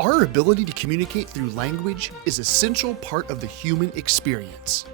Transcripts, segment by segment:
Our ability to communicate through language is a central part of the human experience.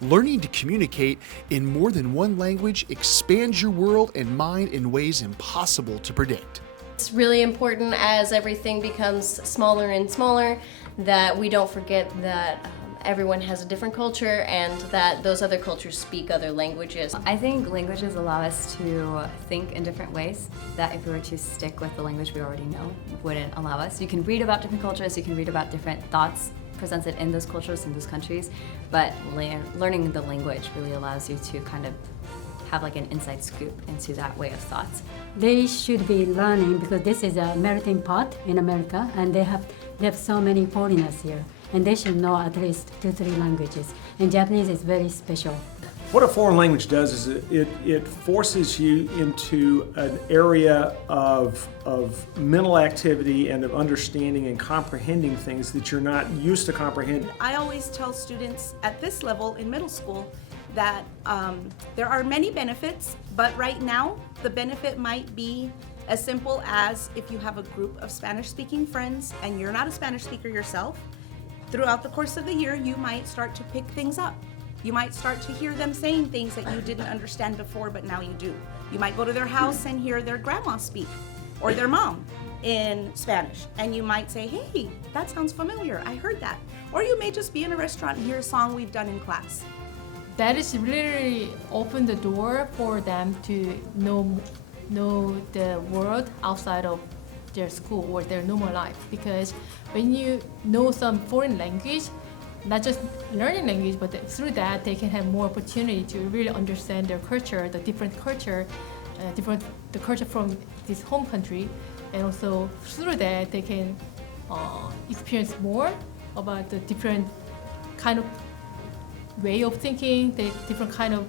Learning to communicate in more than one language expands your world and mind in ways impossible to predict. It's really important as everything becomes smaller and smaller that we don't forget that everyone has a different culture and that those other cultures speak other languages. I think languages allow us to think in different ways that if we were to stick with the language we already know, wouldn't allow us. You can read about different cultures, you can read about different thoughts presented in those cultures, in those countries, but learning the language really allows you to kind of have like an inside scoop into that way of thought. They should be learning because this is a melting pot in America and they have so many foreigners here. And they should know at least 2-3 languages. And Japanese is very special. What a foreign language does is it forces you into an area of mental activity and of understanding and comprehending things that you're not used to comprehend. I always tell students at this level in middle school that there are many benefits, but right now the benefit might be as simple as if you have a group of Spanish-speaking friends and you're not a Spanish speaker yourself, throughout the course of the year, you might start to pick things up. You might start to hear them saying things that you didn't understand before, but now you do. You might go to their house and hear their grandma speak, or their mom in Spanish, and you might say, hey, that sounds familiar, I heard that. Or you may just be in a restaurant and hear a song we've done in class. That is really open the door for them to know the world outside of their school or their normal life, because when you know some foreign language, not just learning language, but through that they can have more opportunity to really understand their culture, the different culture, the culture from this home country, and also through that they can experience more about the different kind of way of thinking, the different kind of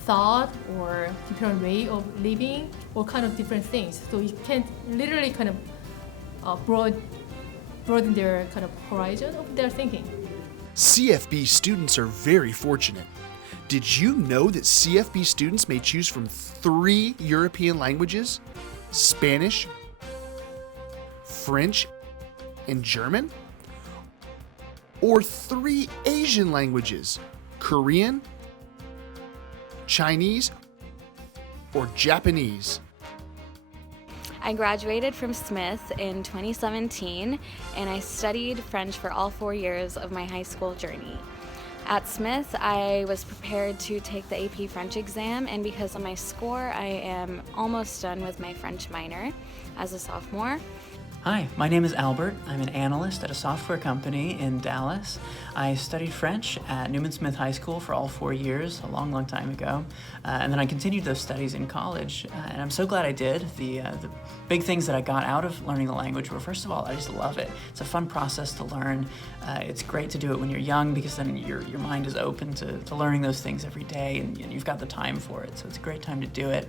thought or different way of living, or kind of different things. So you can literally kind of broaden their kind of horizon of their thinking. CFB students are very fortunate. Did you know that CFB students may choose from 3 European languages? Spanish, French, and German? Or 3 Asian languages? Korean, Chinese, or Japanese? I graduated from Smith in 2017, and I studied French for all 4 years of my high school journey. At Smith, I was prepared to take the AP French exam, and because of my score, I am almost done with my French minor as a sophomore. Hi, my name is Albert. I'm an analyst at a software company in Dallas. I studied French at Newman Smith High School for all 4 years, a long, long time ago. And then I continued those studies in college, and I'm so glad I did. The big things that I got out of learning the language were, first of all, I just love it. It's a fun process to learn. It's great to do it when you're young because then your mind is open to learning those things every day, and you've got the time for it, so it's a great time to do it.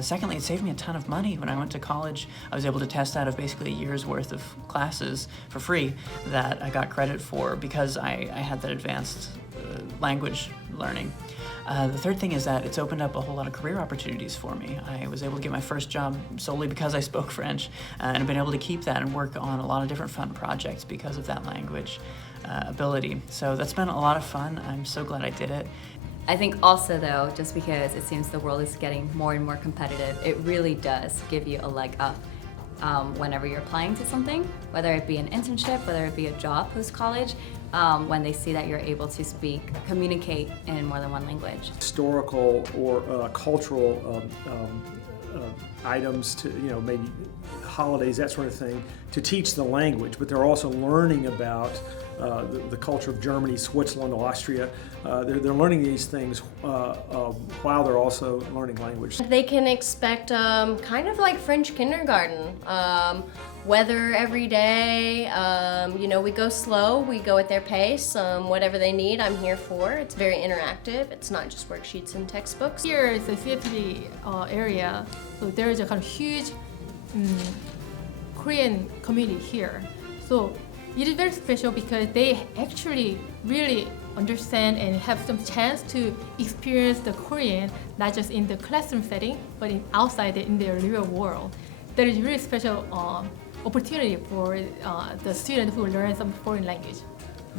Secondly, it saved me a ton of money. When I went to college, I was able to test out of basically a year's worth of classes for free that I got credit for because I had that advanced language learning. The third thing is that it's opened up a whole lot of career opportunities for me. I was able to get my first job solely because I spoke French, and I've been able to keep that and work on a lot of different fun projects because of that language ability. So that's been a lot of fun. I'm so glad I did it. I think also though, just because it seems the world is getting more and more competitive, it really does give you a leg up whenever you're applying to something, whether it be an internship, whether it be a job post-college, when they see that you're able to communicate in more than one language. Historical or cultural items, to maybe holidays, that sort of thing, to teach the language, but they're also learning about the culture of Germany, Switzerland, Austria. They're learning these things while they're also learning language. They can expect kind of like French kindergarten. Weather every day, we go slow, we go at their pace, whatever they need, I'm here for. It's very interactive, it's not just worksheets and textbooks. Here is the CFB area, so there is a kind of huge Korean community here. So it is very special because they actually really understand and have some chance to experience the Korean, not just in the classroom setting, but outside in their real world. That is really special opportunity for the student who learn some foreign language.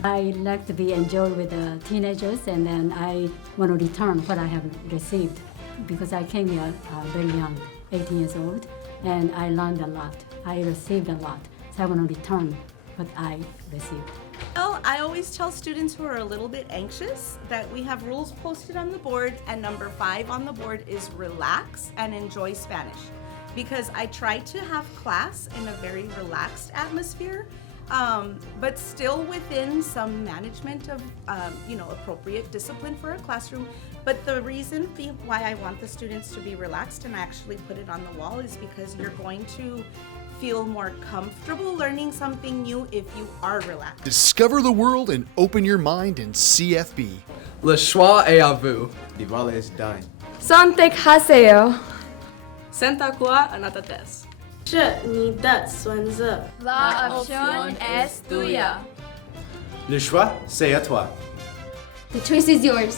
I like to be enjoyed with the teenagers, and then I want to return what I have received because I came here very young, 18 years old, and I learned a lot. I received a lot, so I want to return what I received. Well, I always tell students who are a little bit anxious that we have rules posted on the board, and number 5 on the board is relax and enjoy Spanish. Because I try to have class in a very relaxed atmosphere, but still within some management of, appropriate discipline for a classroom. But the reason why I want the students to be relaxed, and I actually put it on the wall, is because you're going to feel more comfortable learning something new if you are relaxed. Discover the world and open your mind in CFB. Le choix est à vous. The ball is done. 선택하세요. Senta-kwa anatates. 是你的选择。 La opción es tuya. Le choix, c'est à toi. The choice is yours.